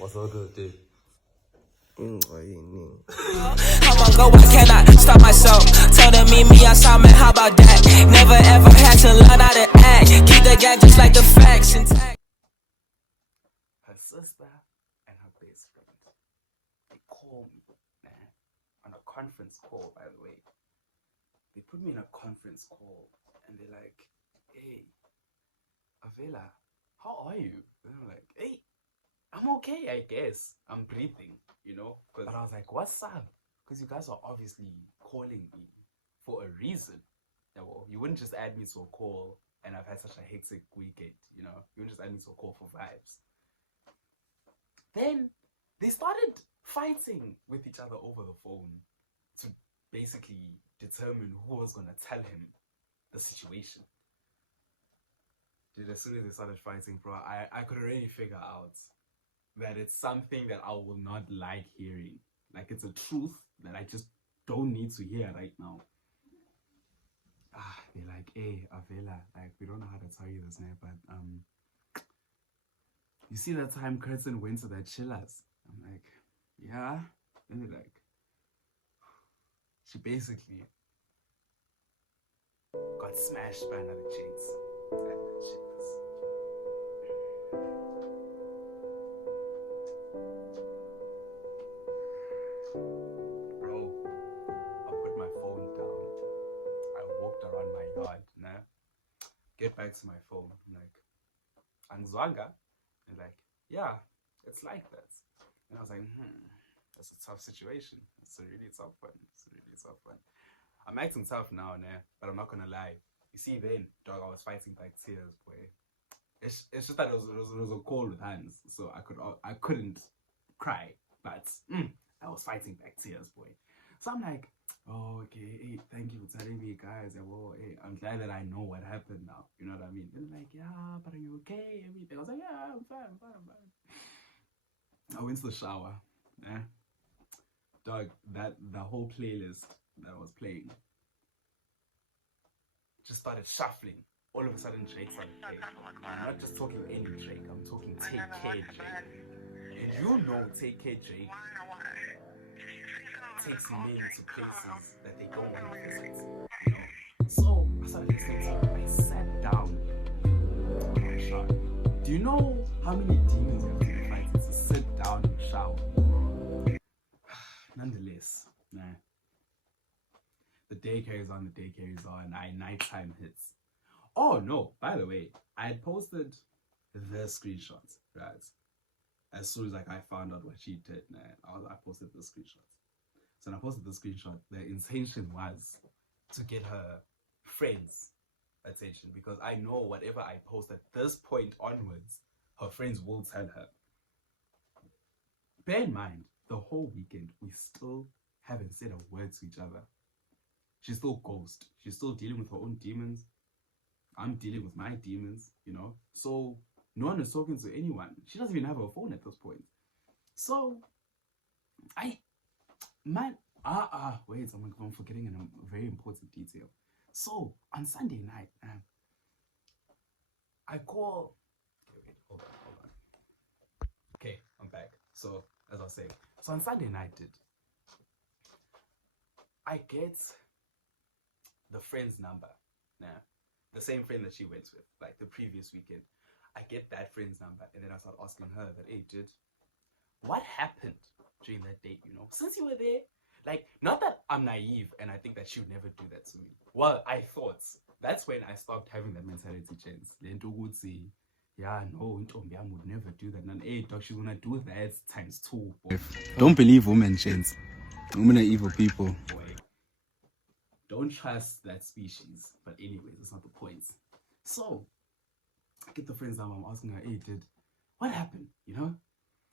What's all good, dude? How I go, why can't I stop myself? Told her meet me outside, man, how about that? Never ever had to learn how to act. Keep the gang just like the facts intact. Her sister and her best friend, they call me, man, on a conference call, by the way. They put me in a conference call and they're like, hey, Avela, how are you? And I'm like, hey, I'm okay, I guess. I'm breathing, you know? But I was like, what's up? Because you guys are obviously calling me for a reason. Yeah, well, you wouldn't just add me to a call and I've had such a hectic weekend, you know? You wouldn't just add me to a call for vibes. Then they started fighting with each other over the phone to basically determine who was going to tell him the situation. Dude, as soon as they started fighting, bro, I could already figure out that it's something that I will not like hearing. Like, it's a truth that I just don't need to hear right now. They're like, hey, Avela, like, we don't know how to tell you this now, but you see that time Curtin went to that chillers? I'm like, yeah. And they're like, she basically got smashed by another chicks at the chillers. Bro, I put my phone down. I walked around my yard, nah. Get back to my phone. I'm like, Angzwanga? And like, yeah, it's like that. And I was like, that's a tough situation. It's a really tough one. I'm acting tough now, nah, but I'm not gonna lie. You see, then, dog, I was fighting back tears, boy. It's just that it was a call with hands, so I couldn't cry, but I was fighting back tears, boy. So I'm like, oh, okay, hey, thank you for telling me, guys. Well, hey, I'm glad that I know what happened now. You know what I mean? And like, yeah, but are you okay? Everything. I was like, yeah, I'm fine. I went to the shower. Dog, the whole playlist that was playing just started shuffling. All of a sudden, Drake started playing. I'm not just talking any Drake. I'm talking Take Care Drake. And you know Take Care Drake takes men to places that they don't want to visit. You know? So I started listening to it. I sat down in my shower. Do you know how many demons you have to be fighting to sit down in the shower? Nonetheless, the day carries on, nighttime hits. Oh no, by the way, I had posted the screenshots, right? As soon as I found out what she did, I posted the screenshots. So when I posted the screenshot, the intention was to get her friends' attention, because I know whatever I post at this point onwards, her friends will tell her. Bear in mind, the whole weekend, we still haven't said a word to each other. She's still ghost. She's still dealing with her own demons. I'm dealing with my demons, you know? So no one is talking to anyone. She doesn't even have her phone at this point. So, wait, I'm forgetting a very important detail. So, on Sunday night, I call... Okay, hold on. Okay, I'm back. So, as I was saying, so on Sunday night, I get the friend's number. The same friend that she went with, like the previous weekend. I get that friend's number, and then I start asking her that, hey, what happened during that date, you know? Since you were there, like, not that I'm naive and I think that she would never do that to me. Well, I thought. That's when I stopped having that mentality change. Then would say, yeah, no, Ntombiam would never do that. And hey, dog, she's gonna do that ×2. Boy. Don't believe women, gents. Women are evil people. Boy. Don't trust that species. But anyways, that's not the point. So, I get the friends number. I'm asking her, hey, what happened? You know?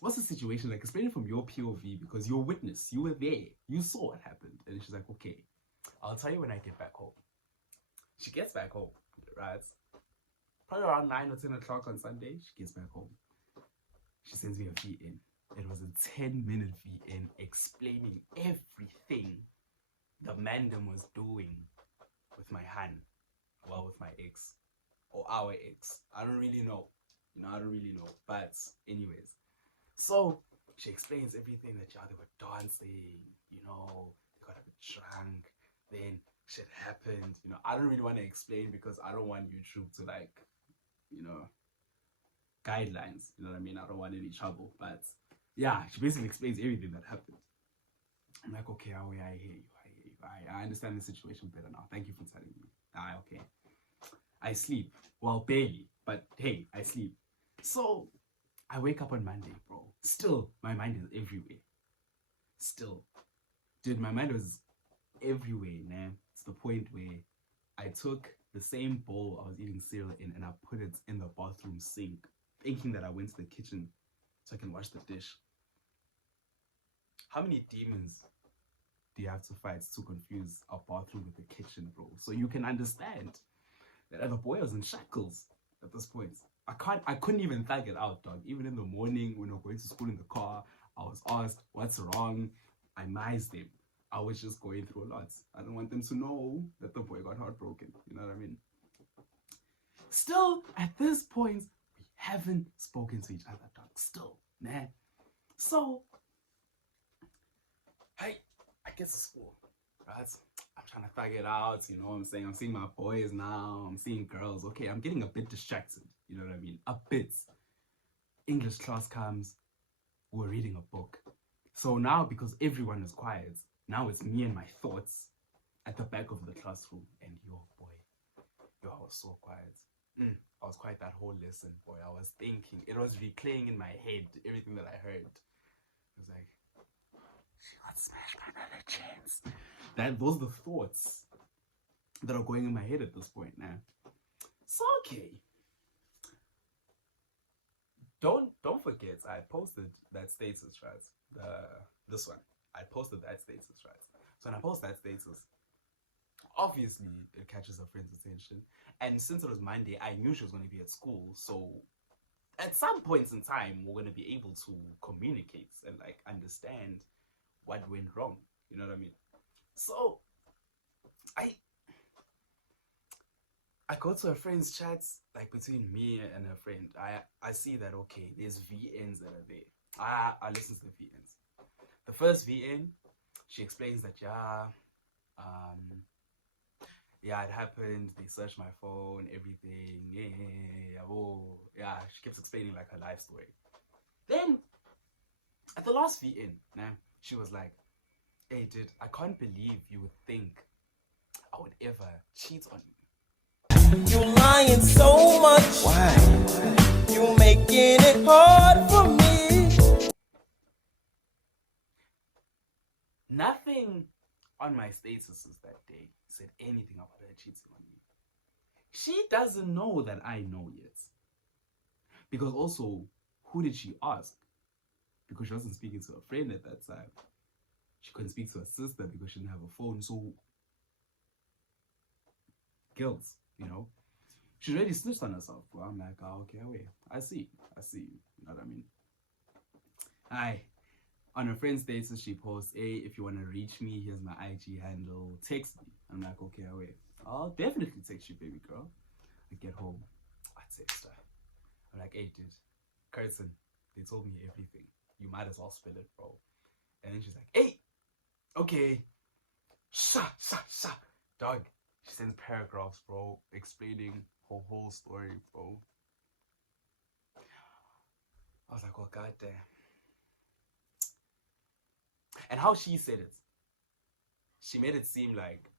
What's the situation? Like, explain it from your POV, because you're a witness. You were there. You saw what happened. And she's like, okay, I'll tell you when I get back home. She gets back home, right? Probably around 9 or 10 o'clock on Sunday, she gets back home. She sends me a VN. It was a 10-minute VN explaining everything the mandem was doing with my hand. Well, with my ex. Or our ex. I don't really know. I don't really know. But anyways. So she explains everything that they were dancing, they got a bit drunk, then shit happened. I don't really want to explain because I don't want YouTube to guidelines. You know what I mean? I don't want any trouble. But yeah, she basically explains everything that happened. I'm like, okay, I hear you. I understand the situation better now. Thank you for telling me. Okay. I sleep. Well, barely, but hey, I sleep. So I wake up on Monday, bro. Still, my mind is everywhere. Still. Dude, my mind was everywhere, man. It's the point where I took the same bowl I was eating cereal in and I put it in the bathroom sink, thinking that I went to the kitchen so I can wash the dish. How many demons do you have to fight to confuse a bathroom with a kitchen, bro? So you can understand that the boy was in shackles at this point. I couldn't even thug it out, dog. Even in the morning when we were going to school in the car, I was asked, what's wrong? I mized him. I was just going through a lot. I don't want them to know that the boy got heartbroken. You know what I mean? Still, at this point, we haven't spoken to each other, dog. Still, man. So, I get to school, right? I'm trying to thug it out, you know what I'm saying? I'm seeing my boys now, I'm seeing girls. Okay, I'm getting a bit distracted, you know what I mean? A bit. English class comes, we're reading a book. So now, because everyone is quiet, now it's me and my thoughts at the back of the classroom. And I was so quiet. I was quiet that whole lesson, boy. I was thinking, it was replaying in my head, everything that I heard. It was like, she got smashed by another chance. Those are the thoughts that are going in my head at this point now. So okay. Don't forget, I posted that status, right? This one. I posted that status, right? So when I post that status, obviously it catches a friend's attention. And since it was Monday, I knew she was going to be at school. So at some points in time, we're going to be able to communicate and understand what went wrong. You know what I mean? So I go to a friend's chats, between me and her friend. I see that, okay, there's VNs that are there. I listen to the VNs. The first VN, she explains that it happened, they searched my phone, everything, yeah, she keeps explaining her life story. Then at the last VN, she was like, hey dude, I can't believe you would think I would ever cheat on you. You lying so much. Why? You making it hard for me. Nothing on my statuses that day said anything about her cheating on me. She doesn't know that I know yet. Because also, who did she ask? Because she wasn't speaking to a friend at that time. She couldn't speak to her sister because she didn't have a phone. So, guilt, She already snitched on herself, bro. I'm like, okay, wait. I see you. You know what I mean? On her friend's status, she posts, hey, if you want to reach me, here's my IG handle. Text me. I'm like, okay, wait. I'll definitely text you, baby girl. I get home. I text her. I'm like, hey, dude, Curtin, they told me everything. You might as well spill it, bro. And then she's like, hey, okay. Sha. Dog. She sends paragraphs, bro, explaining her whole story, bro. I was like, oh, goddamn. And how she said it, she made it seem like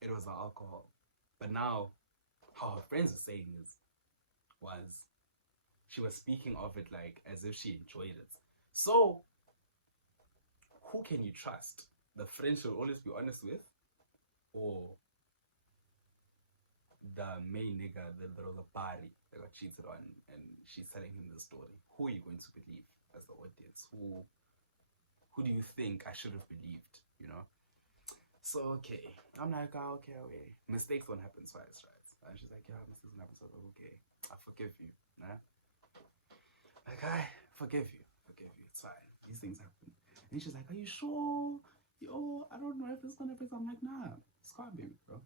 it was the alcohol. But now, how her friends are saying was she was speaking of it as if she enjoyed it. So, who can you trust? The friend she'll always be honest with? Or the main nigga that was a party that got cheated on and she's telling him the story? Who are you going to believe as the audience? Who do you think I should have believed, So, okay. I'm like, okay, wait. Mistakes don't happen twice, right? And she's like, yeah, mistakes don't happen twice. I'm like, okay, I forgive you, nah? Like, I forgive you. It's fine. These things happen. And she's like, are you sure? Yo, I don't know if it's gonna be. I'm like, nah, it's fine, baby, bro.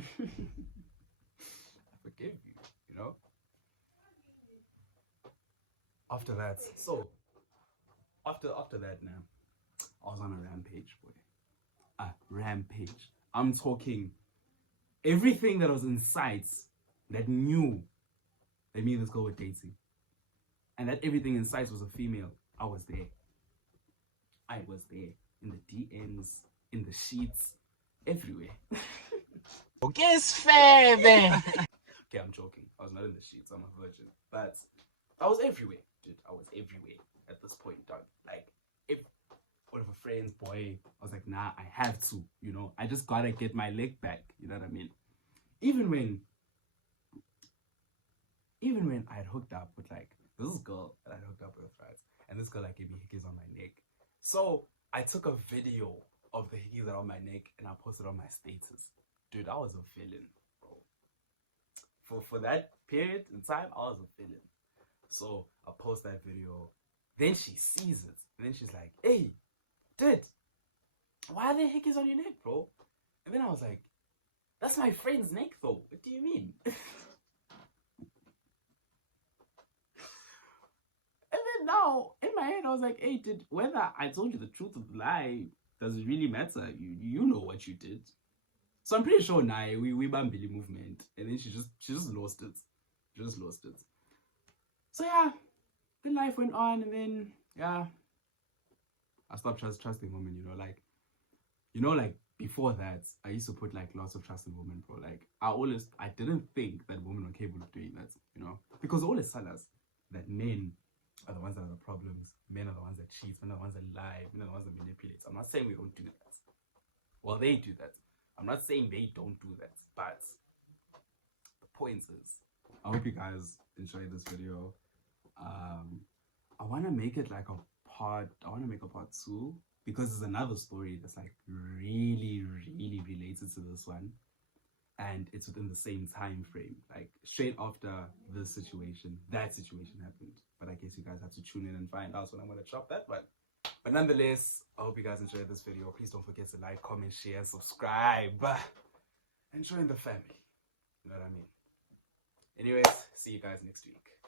I forgive you, After that, so after that, now I was on a rampage, boy. A rampage. I'm talking everything that was in sight that knew that me and this girl were dating, and that everything in sight was a female. I was there. I was there in the DMs, in the sheets, everywhere. Okay, it's fair, man. Okay, I'm joking. I was not in the sheets. I'm a virgin, but I was everywhere, dude. I was everywhere at this point, dog. Like, if one of a friend's boy, I was like, nah, I have to, you know. I just gotta get my leg back. You know what I mean? Even when I had hooked up with like this girl that I had hooked up with, right? And this girl like gave me hickeys on my neck. So I took a video of the hickeys that are on my neck and I posted on my status. Dude, I was a villain, bro. For that period in time, I was a villain. So I post that video. Then she sees it. And then she's like, hey, dude, why are there hickeys on your neck, bro? And then I was like, that's my friend's neck though. What do you mean? And then now, in my head, I was like, hey, dude, whether I told you the truth or the lie, does it really matter? You know what you did. So I'm pretty sure now we Bambili movement. And then she just lost it. Just lost it. So yeah, then life went on, and then yeah, I stopped trusting women, you know, like before that, I used to put like lots of trust in women, bro. Like I didn't think that women were capable of doing that, you know, because they always tell us that men are the ones that are the problems, men are the ones that cheat, men are the ones that lie, men are the ones that manipulate. I'm not saying we don't do that. Well, they do that. I'm not saying they don't do that, but the point is, I hope you guys enjoyed this video. I want to make it like I want to make a part 2, because there's another story that's like really related to this one, and it's within the same time frame, like straight after this situation, that situation happened. But I guess you guys have to tune in and find out when I'm gonna drop that one. But nonetheless, I hope you guys enjoyed this video. Please don't forget to like, comment, share, subscribe, and join the family. You know what I mean? Anyways, see you guys next week.